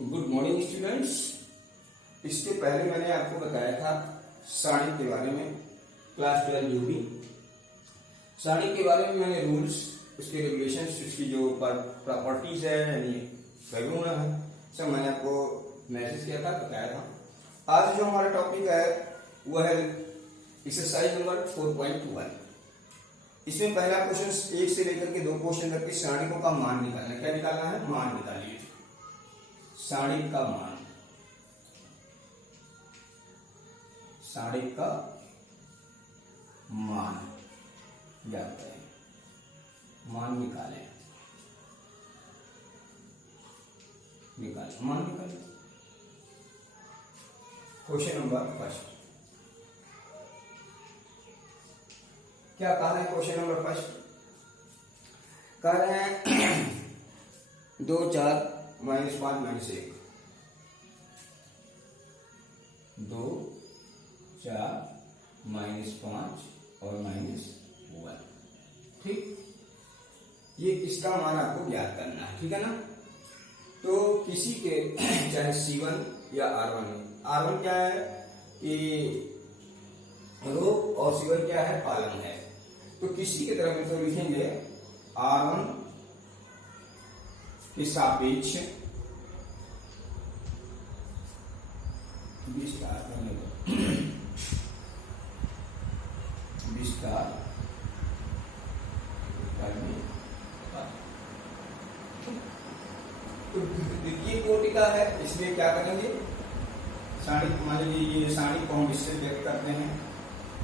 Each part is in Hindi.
Good morning students. इसके पहले मैंने आपको बताया था सारणी के बारे में, क्लास 12 यूबी सारणी के बारे में मैंने रूल्स, उसके रेगुलेशंस, उसकी जो प्रॉपर्टीज है यानी परिगुण है, सब मैंने आपको मैसेज किया था, बताया था। आज जो हमारा टॉपिक है वह है एक्सरसाइज नंबर 4.1। इसमें पहला क्वेश्चन 1 से लेकर के 2 क्वेश्चन तक की सारणिकों का मान निकालना है। क्या निकालना है? मान निकालिए। सारणिक का मान, सारणिक का मान ज्ञात करें, मान निकालें, मान निकालें। क्वेश्चन नंबर फर्स्ट क्या कह रहे हैं? क्वेश्चन नंबर फर्स्ट कह रहे हैं 2, 4 -5 -1, 2, 4 -5 और -1। ठीक, ये इसका मान आपको ज्ञात करना है, ठीक है ना। तो किसी के चाहे C1 या R1 क्या है कि रो और C1 क्या है? पालन है। तो किसी की तरफ तो लिखेंगे R1 के सापेक्ष विस्तार करने को, विस्तार करने का। तो द्वितीय कोटि का है, इसलिए क्या करेंगे? सारणिक, मान लीजिए ये सारणिक को हम इससे व्यक्त करते हैं।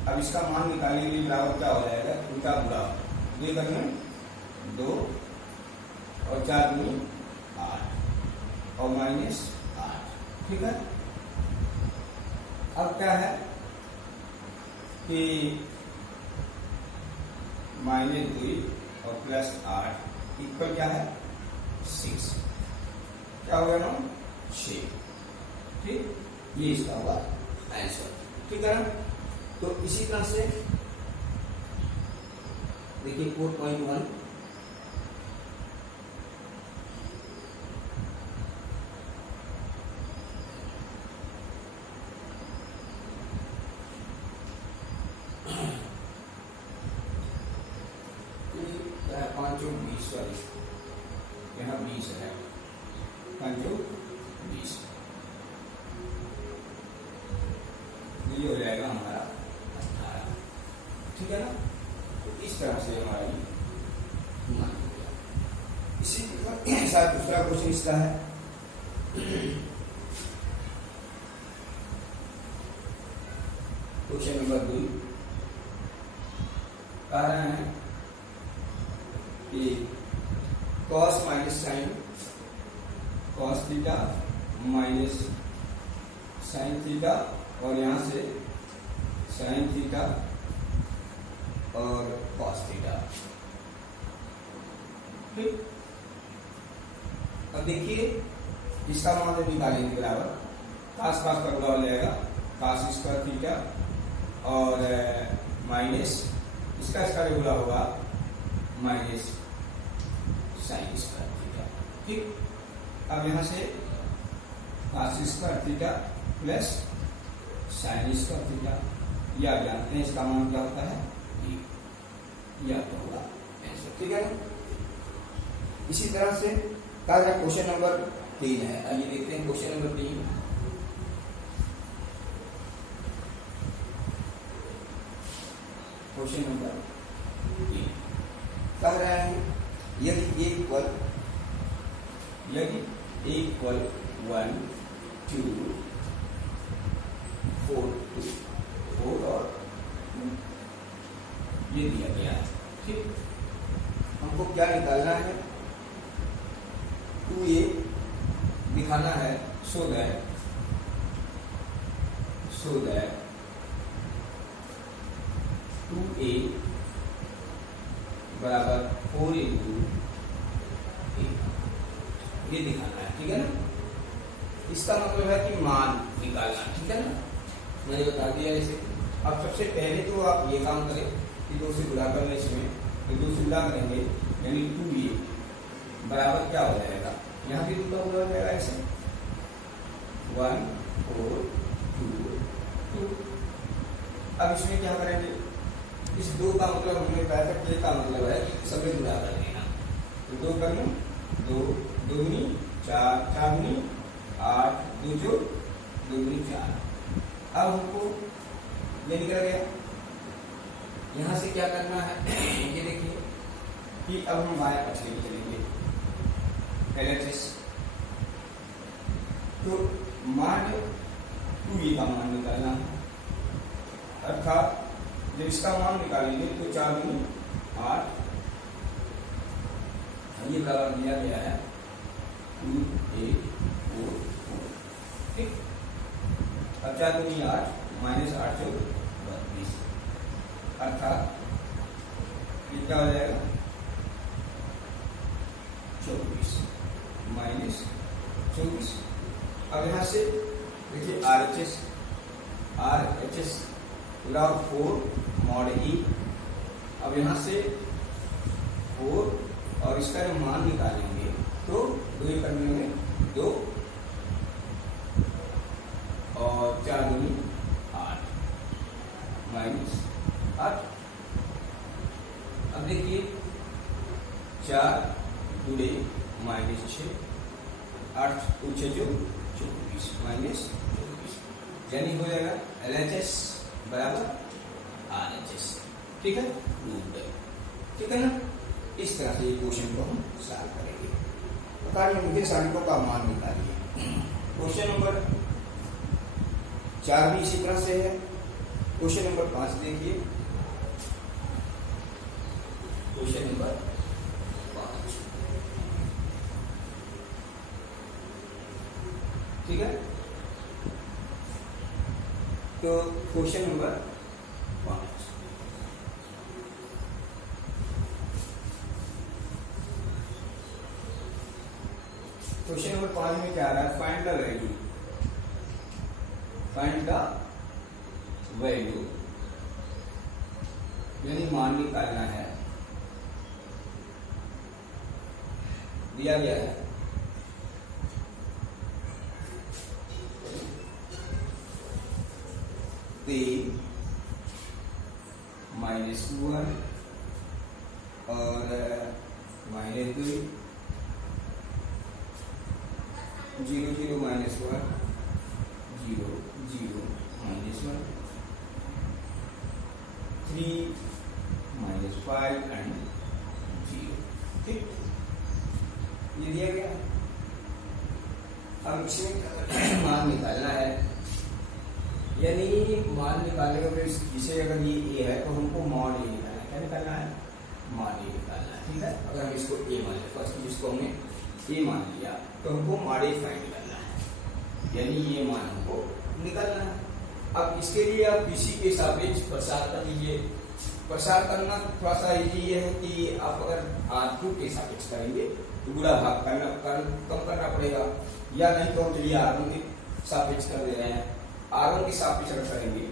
अब इसका मान निकालने के लिए बराबर क्या हो जाएगा? उनका बुरा ये करना 2 और 4 में 8 और -8, ठीक है। अब क्या है कि -2 और +8 इक्वल क्या है? 6। क्या हो गया ना? 6। ठीक, ये इसका होगा आंसर, ठीक है ना। तो इसी तरह से देखिए 4.1 5 और 20, सॉरी यहाँ 20 है, 5 और 20, ये हो जाएगा हमारा 18, ठीक है ना। तो इस तरह से हमारा मान हो गया। इसी के साथ दूसरा क्वेश्चन इसका है क्वेश्चन नंबर 2 कह रहे हैं कि cos minus sine, cos theta minus sine theta और यहां से साइन थीटा और cos थीटा। ठीक, अब देखिए इसका मान निकालेंगे बराबर cos का गुणा हो जाएगा cos स्क्वायर थीटा और माइनस इसका गुणा होगा माइनस साइन स्क्वायर थीटा। ठीक, अब यहां से cos square theta plus sine square theta, या जानते हैं इसका मान क्या होता है? या तो होगा आंसर, ठीक है। इसी तरह से क्वेश्चन नंबर 3 है। आइए देखते हैं क्वेश्चन नंबर 3। क्वेश्चन नंबर 3 कह रहे हैं यदि A इक्वल 1 2 4 और ये दिया गया है। ठीक, हमको क्या निकालना है? 2A दिखाना है, सो दैट 2A बराबर 4 × A, ये दिखाना है, ठीक है ना। इसका मतलब है कि मान निकालना, ठीक है ना। मैंने बता दिया इसे। अब सबसे पहले तो आप ये काम करें कि 2 से गुणा करना, इसमें तो 2 से गुणा करेंगे यानी 2A बराबर क्या हो जाएगा? यहाँ भी 2 का गुणा हो जाएगा ऐसे, 1 4 2 2। अब इसमें क्या करेंगे, इस 2 का मतलब हमने बताया था, के का मतलब है कि सभी गुणा कर देना। तो 2 कर लो, 2 2 दूनी 4 4 दूनी 8 2 जोड़ 2 दूनी 4। अब हमको ये निकल गया। यहां से क्या करना है ये देखिए कि अब हम बाएं पक्ष में चलेंगे LHS। तो मान 2 का मान निकालना है, अर्थात जब इसका मान निकालेंगे तो 4 दूनी 8, ये बराबर दिया गया है 2 8 4 4। ठीक, अब 4 दूनी 8 माइनस 8 जो 32, अर्थात क्या हो जाएगा 24 माइनस 24। अब यहां से देखिए RHS पूरा 4 मॉड E। अब यहां से 4 और इसका जो मान निकालेंगे तो 2 करने में 2 और 4 दूनी 8 माइनस 8। अब देखिए 4 दूनी माइनस 6 8 6 जो 24 माइनस 24, यानी हो जाएगा LHS बराबर RHS। ठीक है, ठीक है ना। इस तरह से क्वेश्चन को हम सॉल्व करेंगे। बताइए मुझे सड़कों का मान निकालिए। क्वेश्चन नंबर 4 भी इसी तरह से है। क्वेश्चन नंबर 5 देखिए, क्वेश्चन नंबर 5, ठीक है। तो क्वेश्चन नंबर 5, क्वेश्चन नंबर 5 में क्या आ रहा है, find the value, find the value यानी मान निकालना है। दिया गया है 3 माइनस 1 और minus 2 0 0 minus 1 0 0 minus 1 3 minus 5 and 0। ठीक, ये दिया गया। अब इसमें मान निकालना है, यानी मान निकालने का फिर इसे अगर ये A है तो हमको मॉड A निकालना है। क्या निकालना है, मॉड A निकालना है। ठीक है, अगर हम इसको A मान लें, फर्स्ट जिसको हमने A मान लिया तो हमको मॉड A फाइंड करना है, यानी ये मान हमको निकालना है। अब इसके लिए आप इसी के सापेक्ष प्रसार कर लीजिए। प्रसार करना थोड़ा सा इजी ये है कि आप अगर R2 के सापेक्ष करेंगे तो गुणा भाग कम करना पड़ेगा, या नहीं तो हम चलिए R1 के सापेक्ष कर दे रहे हैं। R1 के सापेक्ष अगर करेंगे,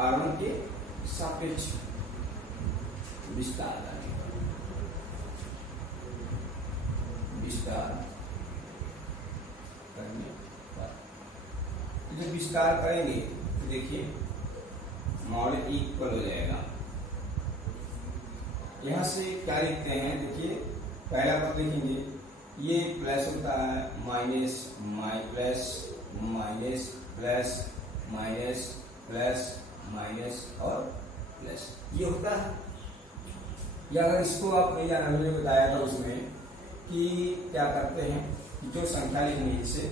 R1 के सापेक्ष विस्तार करने पर जब विस्तार करेंगे तो देखिए मॉड इक्वल हो जाएगा। यहां से क्या लिखते हैं, देखिए पहला पद देखेंगे, ये प्लस होता है minus plus minus plus minus plus minus और प्लस, ये होता है। या अगर इसको आप नहीं जाना, मैंने बताया था उसमें कि क्या करते हैं, जो संख्या लिखनी है इसे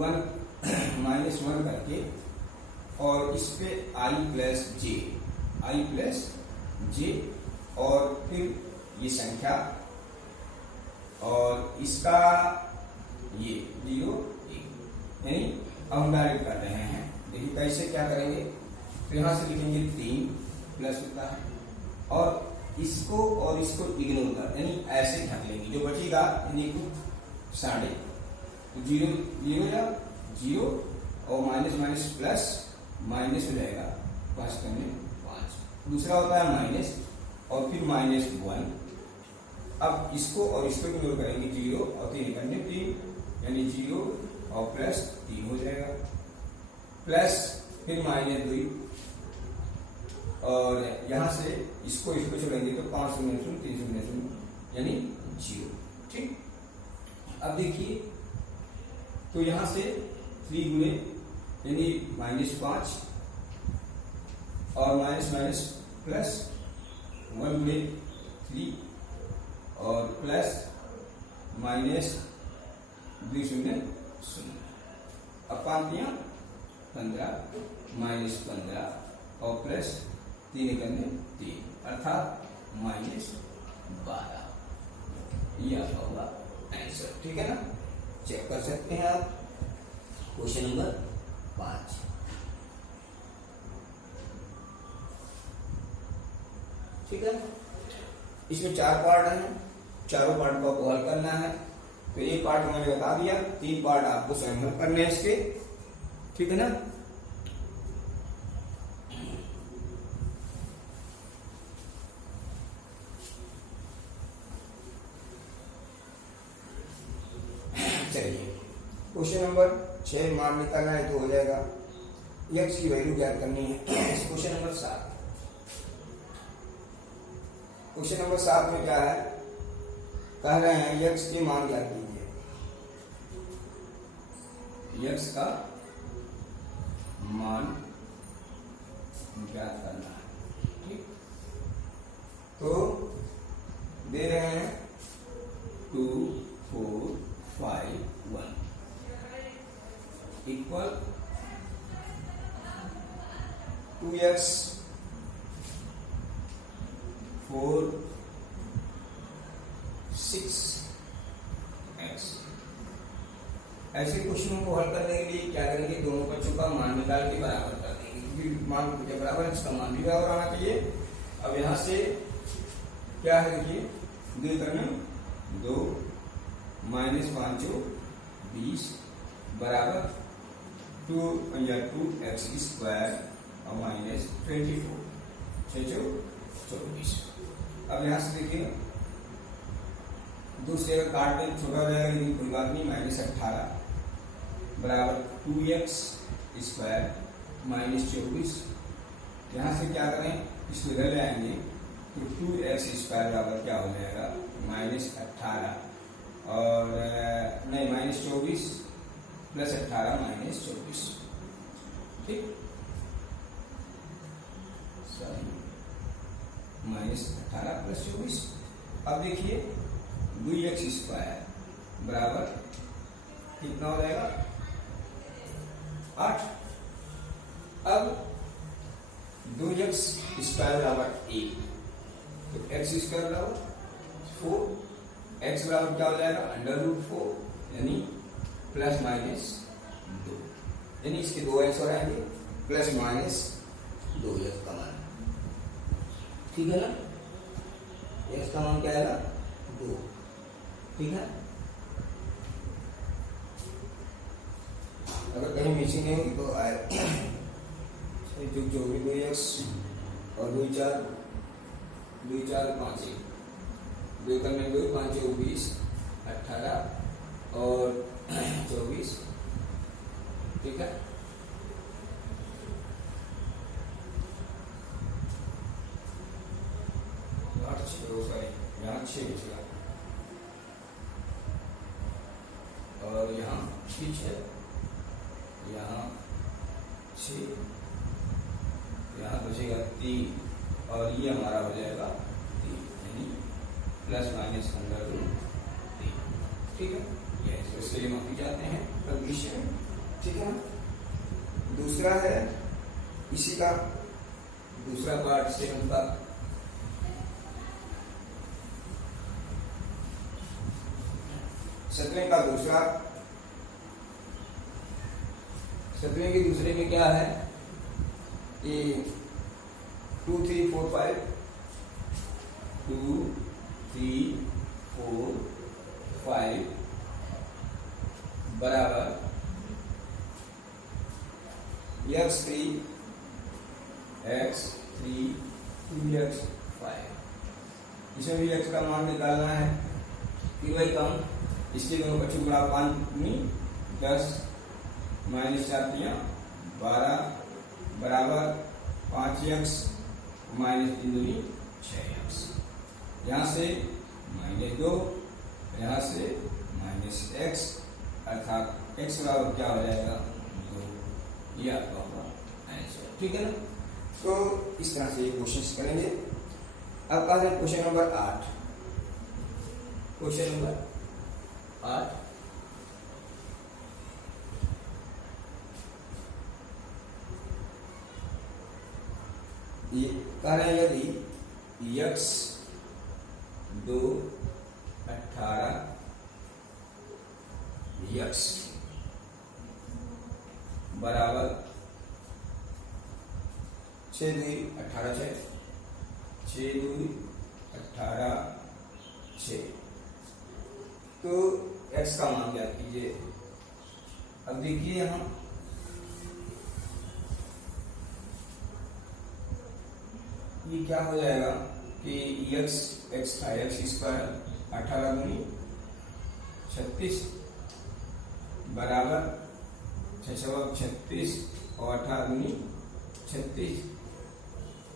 1 -1 करके और इस पे i प्लस जे और फिर ये संख्या और इसका ये 0 1, यानी हम डायरेक्ट कर रहे हैं। देखिए कैसे क्या करेंगे, तो यहां से लिखेंगे 3 प्लस होता है और इसको और इसको इग्नोर कर, यानी ऐसे ढक लेंगे, जो बचेगा यानी 0.5 0 या 0 और माइनस प्लस माइनस हो जाएगा 5 करने 5। दूसरा होता है माइनस और फिर -1। अब इसको और इसको इग्नोर करेंगे, 0 और 3 करने 3, यानी 0 और प्लस 3 हो जाएगा, प्लस फिर -2 और यहां से इसको छोड़ेंगे तो 5 0 0 3 0 0 यानी 0। ठीक, अब देखिए तो यहां से 3 गुणे यानी -5 और माइनस माइनस प्लस 1 गुणे 3 और प्लस -2 0 0। अब पांतियां 15 -15 और प्लस 3 करने 3 अर्थात -12। ये आपका होगा आंसर। ठीक है ना, चेक कर सकते हैं आप। Question number 5। ठीक है, इसमें 4 पार्ट हैं, चारों पार्ट को आपको हल करना है। तो एक पार्ट मैंने बता दिया, 3 पार्ट आपको स्वयं हल करने हैं इसके। ठीक है ना, चलिए क्वेश्चन नंबर 6 मान निकालना है तो हो जाएगा। x की वैल्यू ज्ञात करनी है। Question number 7। क्वेश्चन नंबर 7 में क्या है, कह रहे हैं x के मान ज्ञात कीजिए। x का मान ज्ञात करना है। ठीक, तो दे रहे हैं 2 4 5 1 इक्वल 2x 4 6x। ऐसे क्वेश्चनों को हल करने के लिए क्या करेंगे, दोनों पक्षों का मान निकाल के बराबर कर देंगे, क्योंकि मान जब बराबर है इसका मान भी बराबर आना चाहिए। अब यहां से क्या है, देखिए 2 करने 2 -5 20 बराबर 2 2x स्क्वायर और -24 6 24। अब यहां से देखिए दूसरे का काट में छोटा हो जाएगा, लेकिन कोई बात नहीं। -18 बराबर 2x स्क्वायर -24। यहां से क्या करें, इसको इधर ले आएंगे तो 2x स्क्वायर बराबर क्या हो जाएगा -18 और नहीं -24 प्लस 18 -24। ठीक, सॉरी -18 प्लस 24। अब देखिए 2x स्क्वायर बराबर कितना हो जाएगा 8। अब 2x स्क्वायर बराबर 1 तो x स्क्वायर बराबर 4। x बराबर क्या हो जाएगा √4 यानी +- 2, यानी इसके 2x हो जाएंगे +-2x का मान। ठीक है ना, x का मान क्या आएगा 2। ठीक है, अगर कहीं मिसिंग नहीं होगी तो आए जो भी 2x और 2 4 5 1 2 करने 2 5 20 18 और 24। ठीक है, यहाँ 6 बचेगा और यहाँ 6 यहाँ 6 यहाँ बचेगा 3 और ये हमारा हो जाएगा 3 यानी +-15 3। ठीक है, ये इसके लिए माफी चाहते हैं कंडीशन। ठीक है, दूसरा है इसी का दूसरा पार्ट 7 का। सत्रह का दूसरा, सत्रह के दूसरे में क्या है, ये 2 3 4 5 2 3 4 5 बराबर x3 2x 5। इसमें भी x का मान निकालना है। फिर वही काम, इसके दोनों पक्षों का 5 गुनी 10 माइनस 4 3 12 बराबर 5x माइनस 3 दूनी 6x। यहाँ से -2, यहाँ से -x, अर्थात x बराबर क्या हो जाएगा 2। ये आपका होगा आंसर। ठीक है ना। तो इस तरह से ये क्वेश्चन करेंगे। अब कहा जाए क्वेश्चन नंबर 8। क्वेश्चन नंबर 8 ये कह रहे हैं यदि x 2 18 x बराबर 6 2 18 6 2 18 6। तो x का मान ज्ञात कीजिए। अब देखिए यहां ये क्या हो जाएगा कि x था x स्क्वायर 18 दूनी 36 बराबर 6 36 और 18 दूनी 36।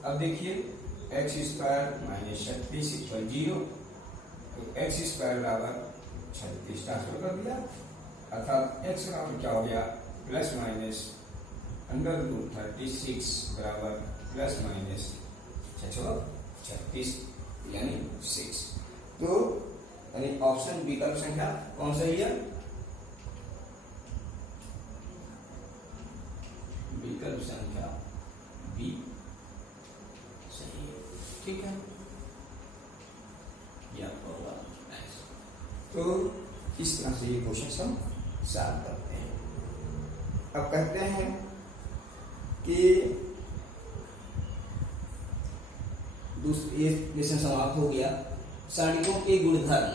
अब देखिए x स्क्वायर माइनस 36 इक्वल 0, तो x स्क्वायर बराबर 36 ट्रांसफर कर दिया, अर्थात x बराबर क्या हो गया प्लस माइनस √36 बराबर प्लस माइनस 36 यानी 6। तो यानी ऑप्शन विकल्प संख्या कौन सही है? विकल्प संख्या बी सही है। ठीक है, यह होगा आंसर। तो इस तरह से ये क्वेश्चन हम सॉल्व करते हैं। अब कहते हैं कि ये लेसन समाप्त हो गया। सारणिकों के गुणधर्म।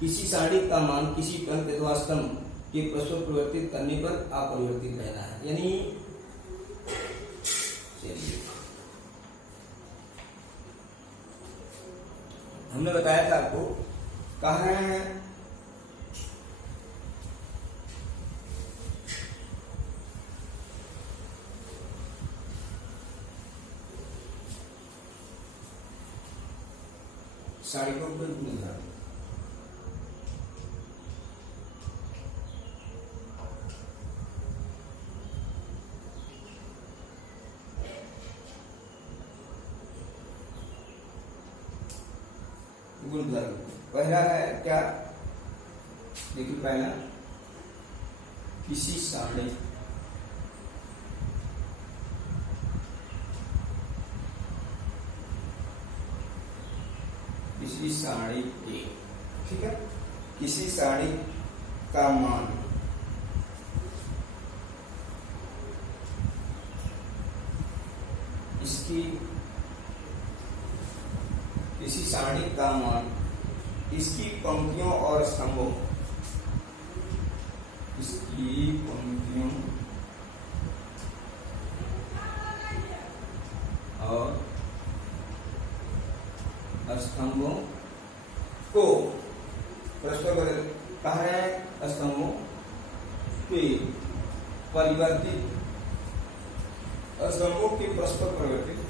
किसी सारणिक का मान किसी क्रम अथवा स्तंभ के परस्पर परिवर्तित करने पर अपरिवर्तित रहना है। यानी चलिए हमने बताया था आपको, कहा है सारणिकों के गुणधर्म। गुणधर्म पहला है क्या? देखिए पहला, किसी सारणी के, ठीक है, किसी सारणी का मान इसकी किसी सारणी का मान इसकी पंक्तियों और स्तंभों और स्तंभों को परस्पर कह रहे हैं, स्तंभों के परिवर्तित, स्तंभों के परस्पर परिवर्तित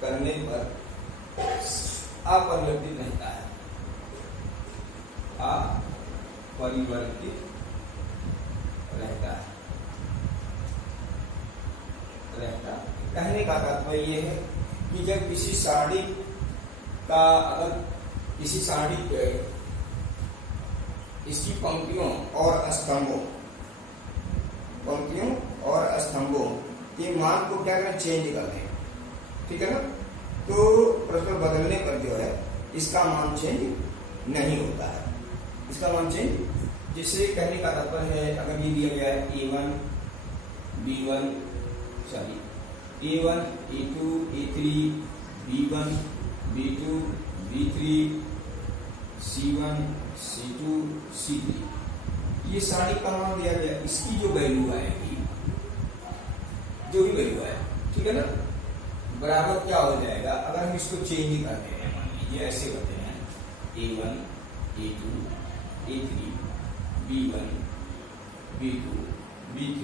करने पर अपरिवर्तित रहता है। अपरिवर्तित रहता। कहने का तात्पर्य ये है कि जब किसी सारणी का, अगर किसी सारणी के इसकी पंक्तियों और स्तंभों के मान को क्या करें, चेंज कर दें, ठीक है ना। तो परस्पर बदलने पर जो है इसका मान चेंज नहीं होता है, इसका मान चेंज, जिससे कहने का तात्पर्य है, अगर ये दिया गया है A1 A2 A3 B1 B2 B3 C1 C2 C3, ये सारणी कहाँ दिया गया, इसकी जो वैल्यू आएगी, जो भी वैल्यू आए, ठीक है ना, बराबर क्या हो जाएगा अगर हम इसको चेंज करते हैं। मान लीजिए ऐसे करते हैं A1 A2 A3 B1 B2 B3,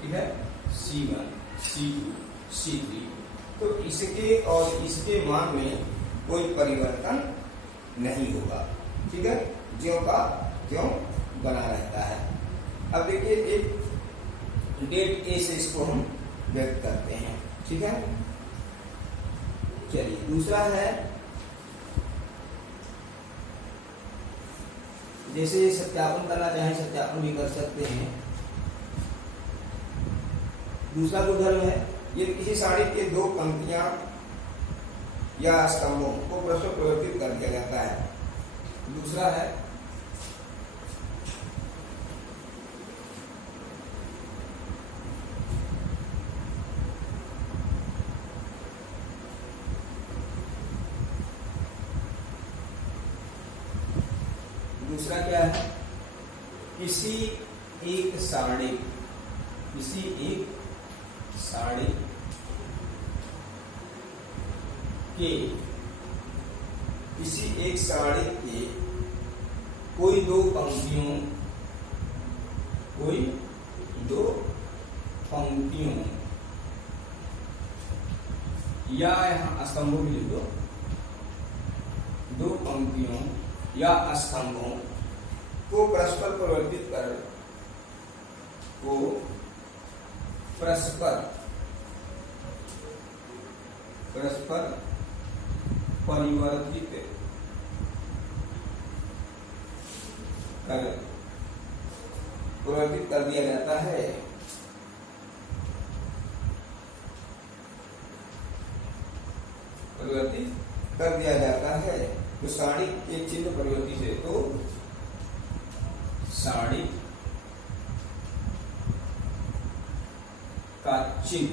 ठीक है, C1 C2 C3। तो इसके और इसके मान में कोई परिवर्तन नहीं होगा, ठीक है, ज्यों का त्यों बना रहता है। अब देखिए एक डेट ए से इसको हम व्यक्त करते हैं, ठीक है। चलिए दूसरा है, जैसे सत्यापन करना चाहे सत्यापन भी कर सकते हैं। दूसरा गुणधर्म है, ये किसी सारणी के दो पंक्तियां या स्तंभों को परस्पर परिवर्तित कर दिया जाता है। दूसरा है दूसरा क्या है, किसी एक सारणी के किसी एक सारणी के कोई दो पंक्तियों या यहाँ स्तंभों भी लिख दो, दो पंक्तियों या स्तंभों को परस्पर परिवर्तित कर परस्पर परिवर्तित कर दिया जाता है। परिवर्तित कर दिया जाता है तो सारणी के चिन्ह परिवर्तित है, तो सारणी का चिन्ह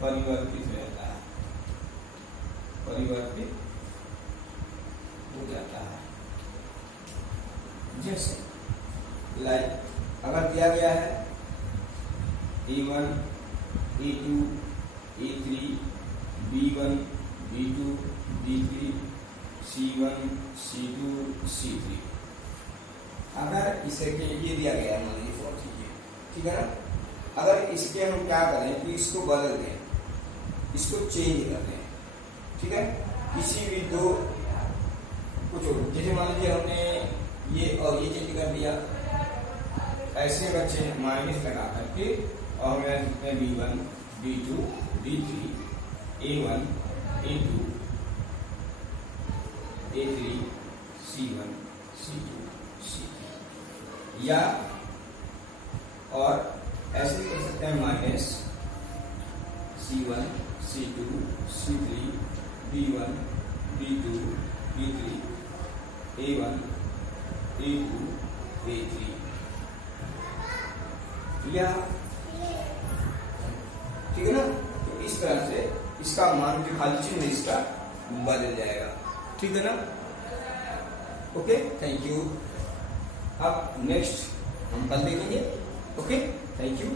परिवर्तित रहता है, परिवर्तित हो जाता है। जैसे लाइक अगर दिया गया है A1 A2 A3 B1 B2 B3 C1 C2 C3, अगर इसे के ये दिया गया है, मान लीजिए 40, ठीक है ना, अगर इसके हम क्या करें कि इसको बदल दें, इसको चेंज कर दें, ठीक है, किसी भी दो कुछ, जैसे मान लीजिए हमने ये और ये चेंज कर दिया, ऐसे बच्चे माइनस लगा करके और मैं B1 B2 B3 A1 A2 A3 C1 C2 C3, या और ऐसे कर सकते हैं minus C1 C2 C3 B1 B2 B3 A1 A2 A3, या ठीक है ना। तो इस तरह से इसका मान जो खाली चिन्ह इसका बदल जाएगा, ठीक है ना। Okay, thank you. अब नेक्स्ट हम कल देखेंगे। Okay, thank you.